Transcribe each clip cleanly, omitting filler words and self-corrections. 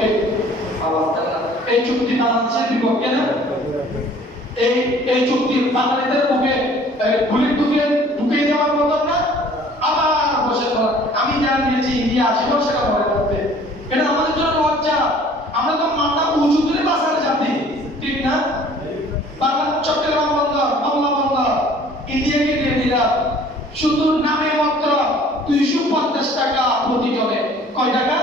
বিপক্ষে, এই চুক্তি বাংলাদেশের বিপক্ষে না। এই চুক্তির বাঙালিদের মুখে বুলেট ঢুকিয়ে দেওয়ার মতো না। আবার বসে আমি যা নিয়েছি ইন্ডিয়া 80 টাকা ভরে করতে, এটা আমাদের জন্য লজ্জা। আমরা তো মাথা উঁচু করে বাঁচার জাতি, ঠিক না? বাংলা চট্টগ্রাম বন্দর, বাংলা বন্দর ইন্ডিয়াকে দিয়ে দিলাম, শুধু নামে মাত্র 250 টাকা প্রতি টনে। কয় টাকা?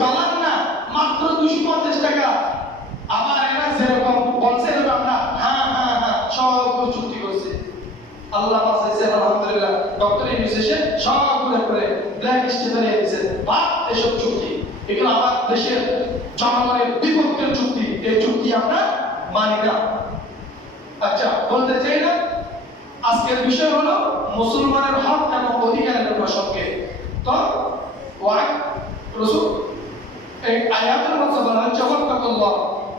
ডলার না, মাত্র 250 টাকা। আবার এরা যেরকম বলছে আমরা হ্যাঁ হ্যাঁ হ্যাঁ সব চুক্তি করছে। আল্লাহ বাঁচাইছে আলহামদুলিল্লাহ। ডক্টর ইউনিসেফে সব করে ব্ল্যাক লিস্টে ধরে দিয়েছে। বা এসব চুক্তি এগুলো আমার দেশের জনগণের বিপক্ষের চুক্তি, এই চুক্তি আমরা মানি না। আচ্ছা, বলতে চাই না আজকের বিষয় হলো মুসলমানের হক এবং অধিকারের প্রসঙ্গে। তো ওয়াক রাসূল এই আয়াতের মধ্যে বলা হচ্ছে ওয়াক্কাতুল্লাহ,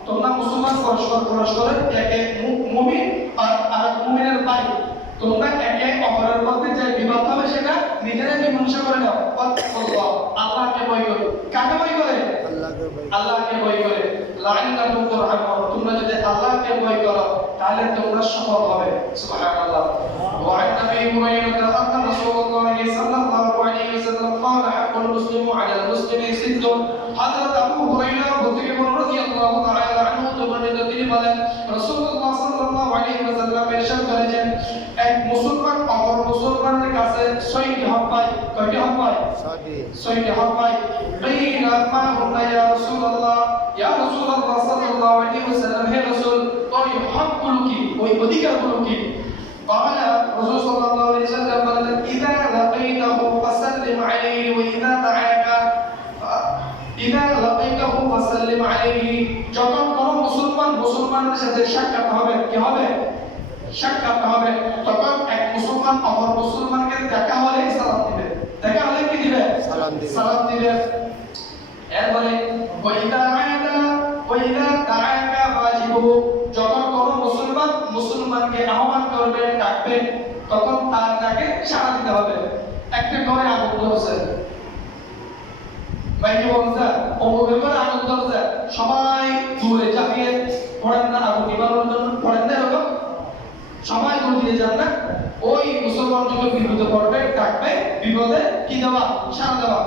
তোমরা মুসলমান পরস্পর একে মুমিন আর আরেক মুমিনের ভাই, তোমরা একে অপরের মধ্যে যে বিবাদ হবে সেটা নিজেরাই মীমাংসা করে নাও। ওয়াক্কাতুল্লাহ, আল্লাহকে ভয় করো। কাকে ভয় করে? আল্লাহকে ভয় করে। লাআল্লাকুম তুরহামুন, তোমরা যদি আল্লাহকে ভয় করো তাহলে তোমরা সফল হবে। সুবহানাল্লাহ। ওয়া আন নাবী হুরায়রা আন্না রাসূলুল্লাহ সাল্লাল্লাহু আলাইহি ওয়াসাল্লাম قال حق المسلم على المسلم ست। হযরত আবু হুরায়রা রাদিয়াল্লাহু তাআলা আনহু তিনি বলেন রাসূলুল্লাহ সাল্লাল্লাহু আলাইহি ওয়াসাল্লাম ইরশাদ করেছেন, এক মুসলমান অপর মুসলমানের কাছে 6টি হক পায়। কয়টি হক পায়? 6টি হক পায়। কিলা মা হুন্না ইয়া রাসূলুল্লাহ, ইয়া রাসূলুল্লাহ সাল্লাল্লাহু আলাইহি ওয়াসাল্লাম, হে রাসূল ওই হকগুলো কি, ওই অধিকারগুলো কি? قال رسول صلى الله عليه وسلم إذا لقيته فسلم عليه وإذا دعاك فسلم عليه। যখন কোন মুসলমানের সাথে সাক্ষাৎ হবে, কি হবে? সাক্ষাৎ হবে, তখন এক মুসলমান অপর মুসলমানকে দেখা হলে সালাম দিবে। দেখা হলে কি দিবে? সালাম দিবে। এরপরে ওয়াইদা দাআকা ফাজিবু, যখন কোন মুসলমানকে আহ্বান করবে, ডাকবে, তখন তার ডাকে সাড়া দিতে হবে। একটা ঘরে আগুন ধরছে, বাইরে বলছে অমুকের ঘরে আগুন ধরছে, সবাই দূরে চাপিয়ে পড়েন না, আগুন নিবারণের জন্য পড়েন না, এরকম সবাই দূর দিয়ে যান না। ওই মুসলমান যখন বিপদে পড়বে, ডাকবে, বিপদে কি দেওয়া? সাড়া দেওয়া।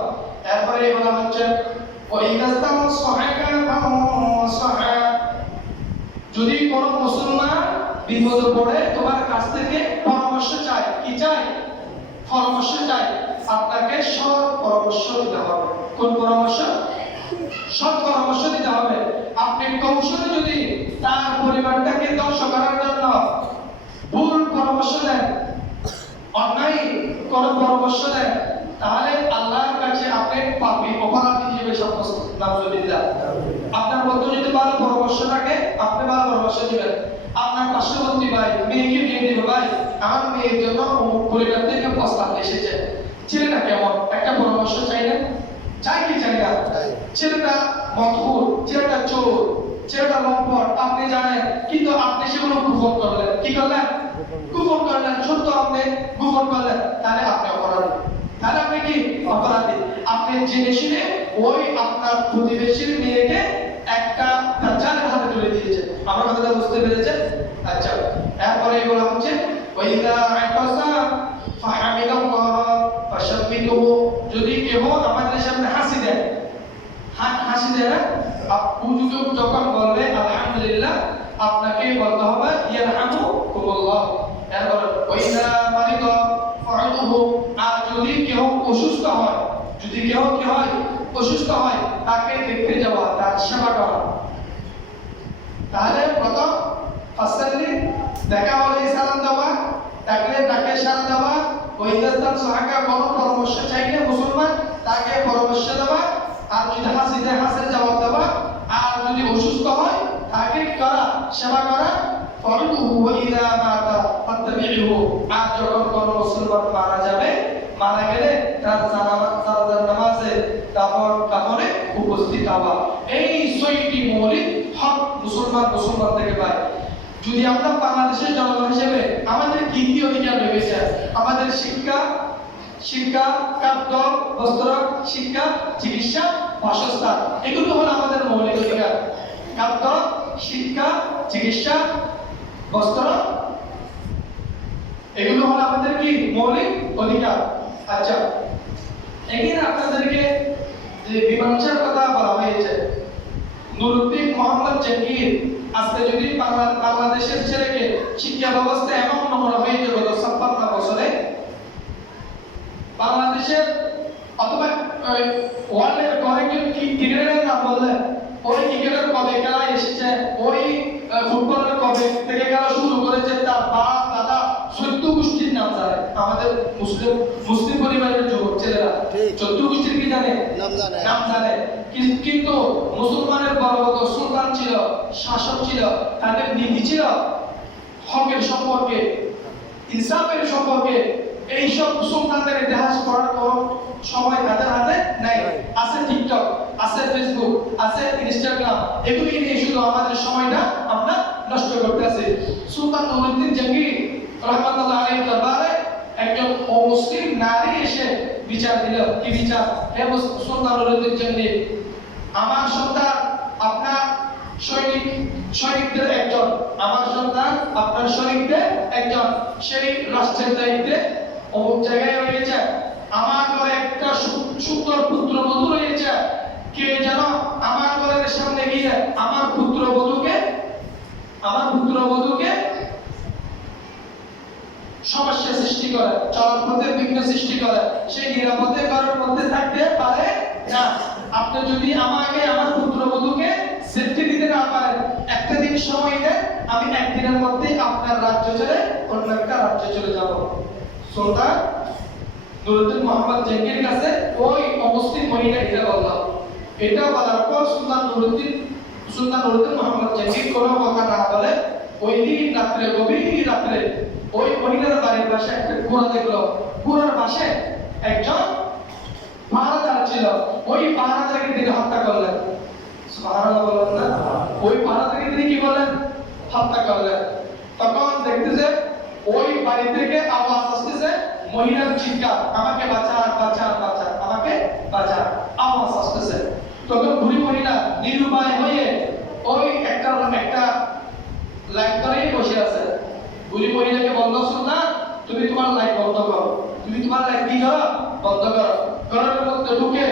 এরপরে বলা হচ্ছে যদি কোন মুসলমান বিপদে পড়ে তোমার কাছ থেকে পরামর্শ চায়, কি চায়? পরামর্শ চায়, আপনাকে সৎ পরামর্শ দিতে হবে। কোন পরামর্শ? সৎ পরামর্শ দিতে হবে। আপনি কৌশলে যদি তার পরিবারটাকে ধ্বংস করার জন্য ভুল পরামর্শ দেন, অন্যায় কোন পরামর্শ দেন, তাহলে আল্লাহর কাছে আপনি পাপী, অপরাধী হিসেবে সাব্যস্ত। নাউজুবিল্লাহ। আপনার মধ্যে যদি ভালো পরামর্শ থাকে, আপনি ভালো পরামর্শ দিবেন। আপনার পার্শ্ববর্তী ভাই মেয়েকে বিয়ে দিবে, ভাই আমার মেয়ের জন্য পরিবার থেকে প্রস্তাব এসেছে, ছেলেটা কেমন, একটা পরামর্শ চাই না? চাই কি চাই না? ছেলেটা মতহুর, ছেলেটা চোর, ছেলেটা লম্পট, আপনি জানেন, কিন্তু আপনি সেগুলো গোপন করলেন। কি করলেন? গোপন করলেন। সত্য আপনি গোপন করলেন, তাহলে আপনি অপরাধী। তাহলে আপনি কি? অপরাধী। আপনি জেনে শুনে ওই আপনার প্রতিবেশীর মেয়েকে একটা দাজ্জালের হাতে তুলে দিয়েছেন। আমার কথাটা বুঝতে পেরেছেন? আচ্ছা, এরপরে বলা হচ্ছে ওয়াইদা আকাসা ফাহামিদাল্লাহ ফাশাব্বিতুহু, যদি কেউ আমাদের সামনে হাসি দেয়, হাসি দেয় না, আপনি যখন বলবে আলহামদুলিল্লাহ, আপনাকে বলতে হবে ইয়ারহামুকুমুল্লাহ। এরপরে ওয়াইদা মারিদা ফাউদুহু, আর যদি কেউ অসুস্থ হয়, যদি কেউ কি হয়? অসুস্থ হয়, তাকে দেখতে যাওয়া, তার সেবা করা। তাহলে প্রথম ফাসাল্লি, দেখা হলে সালাম দেওয়া, ডাকলে ডাকে সাড়া দেওয়া, ওয়াইদাস্তান সাহাকা, কোনো পরামর্শ চাইলে মুসলমান তাকে পরামর্শ দেওয়া, আর যদি হাসি দেয় হাসির জবাব দেওয়া, আর যদি অসুস্থ হয় তাকে করা, সেবা করা। ফরদুহু ওয়াইদা মাতা ফাত্তাবিউহু, আর যখন কোন মুসলমান মারা যাবে, মারা গেলে তার জানাজার নামাজে কাফনে উপস্থিত হওয়া। এই 6টি মৌলিক হক মুসলমান থেকে পায়। যদি আমরা বাংলাদেশের জনগণ হিসেবে আমাদের কি কি অধিকার রয়েছে, আমাদের শিক্ষা, শিক্ষা, খাদ্য, বস্ত্র, শিক্ষা, চিকিৎসা, বাসস্থান, এগুলো হলো আমাদের মৌলিক অধিকার। খাদ্য, শিক্ষা, চিকিৎসা, বস্ত্র, এগুলো হলো আমাদের কি মৌলিক অধিকার। আচ্ছা, এখানে আপনাদেরকে যে মীমাংসার কথা বলা হয়েছে, নুরুদ্দিন মোহাম্মদ জাহাঙ্গীর আজকে যদি বাংলাদেশের ছেলেকে শিক্ষা ব্যবস্থা এমন নোংরা হয়েছে গত 56 বছরে, বাংলাদেশের অথবা ওয়ার্ল্ডের কয়েকজন ক্রিকেটারের নাম বললেন, ওই ক্রিকেটার কবে খেলায় এসেছে, ওই ফুটবলের কবে থেকে খেলা শুরু করেছে, তার বাপ দাদা 14 গোষ্ঠীর নাম জানে। আমাদের মুসলিম পরিবারের যুবক ছেলেরা 14 গোষ্ঠীর কি জানে? নাম জানে। কিন্তু মুসলমানের বড় বড় সুলতান ছিল, শাসক ছিল, তাদের নীতি ছিল হকের সম্পর্কে, ইনসাফের সম্পর্কে। এইসব সুলতানদের ইতিহাস পড়ার কোনো সময় তাদের হাতে নাই। আছে টিকটক, আছে ফেসবুক, আছে ইনস্টাগ্রাম, এগুলি নিয়ে শুধু আমাদের সময়টা আমরা নষ্ট করতেছি। সুলতান নুরুদ্দিন জাহাঙ্গীর রাহমাতুল্লাহ আলাইহির দরবারে একজন অমুসলিম নারী এসে বিচার দিল। কি বিচার? হে সুলতান নুরুদ্দিন জাহাঙ্গীর, আমার সন্তান আপনার সৈনিকদের একজন, আমার সন্তান আপনার সৈনিকদের একজন, সেই রাষ্ট্রের দায়িত্বে অমুক জায়গায় রয়েছে। আমার ঘরে একটা সুন্দর পুত্রবধূ রয়েছে, কে যেন আমার ঘরের সামনে গিয়ে আমার পুত্রবধূকে সমস্যা সৃষ্টি করে, চলার পথে বিঘ্ন সৃষ্টি করে, সে নিরাপদে ঘরের মধ্যে থাকতে পারে না। আপনি যদি আমাকে আমার পুত্রবধূকে সেফটি দিতে না পারেন, একটা দিন সময় দেন, আমি একদিনের মধ্যে আপনার রাজ্য ছেড়ে অন্য একটা রাজ্যে চলে যাব। সুলতান নুরুদ্দিন মোহাম্মদ জাহাঙ্গীর কাছে ওই অমুসলিম মহিলা এটা বললাম। এটা বলার পর সুলতান নুরুদ্দিন মোহাম্মদ জাহাঙ্গীর কোনো কথা না বলে ওই দিন রাত্রে, গভীর রাত্রে ওই মহিলার বাড়ির পাশে একটা কুয়া দেখলো। কুয়ার পাশে একজন পাহারাদার ছিল, ওই পাহারাদারকে তিনি হত্যা করলেন। সুবহানাল্লাহ বলেন না? ওই পাহারাদারকে তিনি কি করলেন? হত্যা করলেন। তখন দেখতেছে ওই বাড়ি থেকে আওয়াজ আসতেছে, মহিলার চিৎকার, আমাকে বাঁচান বাঁচান বাঁচান, আমাকে বাঁচান, আওয়াজ আসতেছে। তখন বুড়ি মহিলা নিরুপায় হয়ে ওই একটা লাইট ধরেই বসে আছে। বুড়ি মহিলাকে বলল, সুলতান তুমি তোমার লাইট বন্ধ করো, তুমি তোমার লাইট কি করো? বন্ধ করো। ঘরের মধ্যে ঢুকে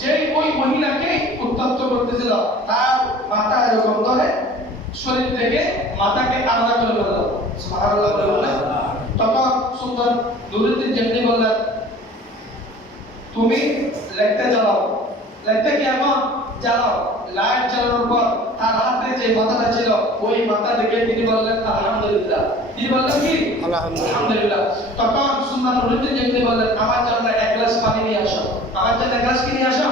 যেই ওই মহিলাকে উত্তপ্ত করতেছিল, তার মাথা এরকম ধরে শরীর থেকে মাথাকে আলাদা করে ফেলল। সুবহানাল্লাহ বললেন। তখন সুলতান নুরুদ্দিন জাহাঙ্গীর বললেন, তুমি লাইটটা জ্বালাও। লাইটটা কি এখন জ্বালাও। লাইট জ্বালানোর পর তার হাতে যে মাথাটা ছিল, ওই মাথা দেখে তিনি বললেন আলহামদুলিল্লাহ। তিনি বললেন কি? আলহামদুলিল্লাহ। তখন সুলতান নুরুদ্দিন জাহাঙ্গীর বললেন, আমার জন্য এক গ্লাস পানি নিয়ে আসো, আমার জন্য এক গ্লাস কি নিয়ে আসো?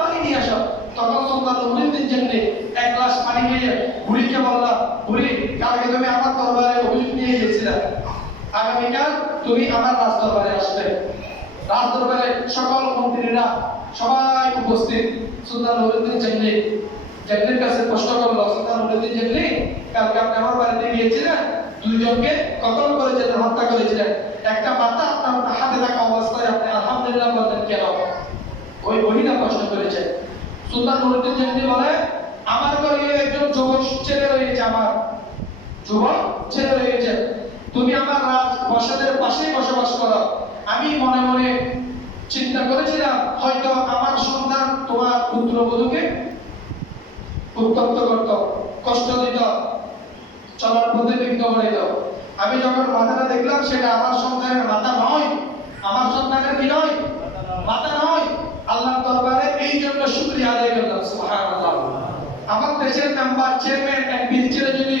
পানি নিয়ে আসো। তখন সুলতান নুরুদ্দিন জাহাঙ্গীর এক গ্লাস পানি নিয়ে বুড়িকে বললাম, বুড়ি কালকে তুমি আমার দরবারে অভিযোগ নিয়ে গেছিলে, আগামীকাল তুমি আমার রাজ দরবারে আসবে। রাজ দরবারে সকল মন্ত্রীরা সবাই উপস্থিত। সুলতান নুরুদ্দিন জাহাঙ্গীর কাছে প্রশ্ন করলো, সুলতান নুরুদ্দিন জাহাঙ্গীর কালকে আপনি আমার বাড়িতে গিয়েছিলেন, দুইজনকে কতল করেছিলেন, হত্যা করেছিলেন, একটা মাথা আপনার হাতে থাকা অবস্থায় আপনি আলহামদুলিল্লাহ বললেন কেন? ওই মহিলা প্রশ্ন করেছে। সুলতান নুরুদ্দিন জাহাঙ্গীর বলে, আমার ঘরে একজন যুবক ছেলে রয়েছে, আমার যুবক ছেলে রয়েছে, তুমি আমার রাজপ্রাসাদের পাশেই বসবাস করো। আমি মনে মনে চিন্তা করেছিলাম হয়তো আমার সন্তান তোমার পুত্রবধূকে উত্তপ্ত করত, কষ্ট দিত, চলার পথে বিঘ্ন করে দিত। আমি যখন মাথাটা দেখলাম সেটা আমার সন্তানের মাথা নয়, আমার সন্তানের কি নয়? মাথা নয়। আল্লাহর দরবারে এই জন্য শুকরিয়া আদায় করলাম। সুবহানাল্লাহ। আমার দেশের মেম্বার, চেয়ারম্যান, এমপির ছেলে যদি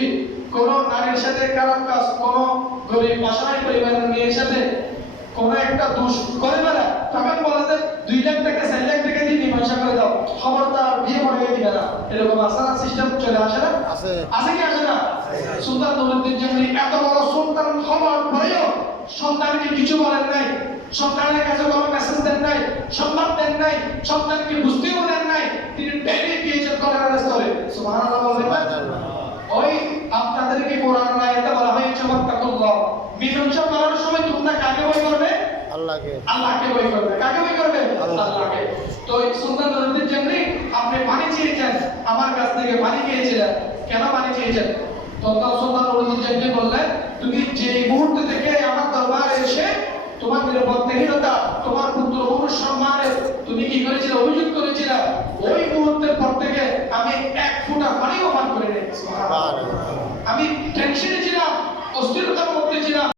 কোন নারীর সাথে খারাপ কাজ, কোন গরিব অসহায় পরিবারের মেয়ের সাথে কোন একটা দোষ করে বেড়া, তখন বলা যায় 2 লাখ টাকা 4 লাখ টাকা দিয়ে মীমাংসা করে দাও, খবরদার বিয়ে পড়িয়ে দিবে না। এরকম আসার সিস্টেম চলে আসে না? আছে কি আসে না? সুলতান নুরুদ্দিন জাহাঙ্গীর এত বড় সুলতান হওয়ার পরেও সন্তানকে কিছু বলেন নাই, সন্তানের কাছে কোনো মেসেজ দেন নাই, সংবাদ দেন নাই, সন্তানকে বুঝতেও দেন নাই, তিনি ডেইলি পিএইচডি করেন স্তরে। সুবহানাল্লাহ বলবেন। ওই আপনাদেরকে কোরআন আয়াতে বলা হয়েছে ওয়াত্তাকুল্লাহ, মীমাংসা করার সময় তোমরা কাকে ভয় করবে? আল্লাহকে আল্লাহকে ভয় করবে। কাকে ভয় করবে? আল্লাহকে। তো এই সুলতান নূরউদ্দিন যেমনি আপনি পানি চেয়েছেন, আমার কাছ থেকে পানি চেয়েছিলেন, কেন পানি চেয়েছেন? তখন সুলতান নূরউদ্দিন যেমনি বললেন, তুমি যে মুহূর্ত থেকে আমার দরবারে এসে তোমার নিরাপত্তাহীনতা, তোমার পুত্রবধূর সম্মানে তুমি কি করেছিলে, অভিযোগ করেছিলে, ওই মুহূর্তের পর থেকে আমি এক ফোঁটা পানিও পান করে নেই। আমি টেনশনে ছিলাম, অস্থিরতার মধ্যে ছিলাম।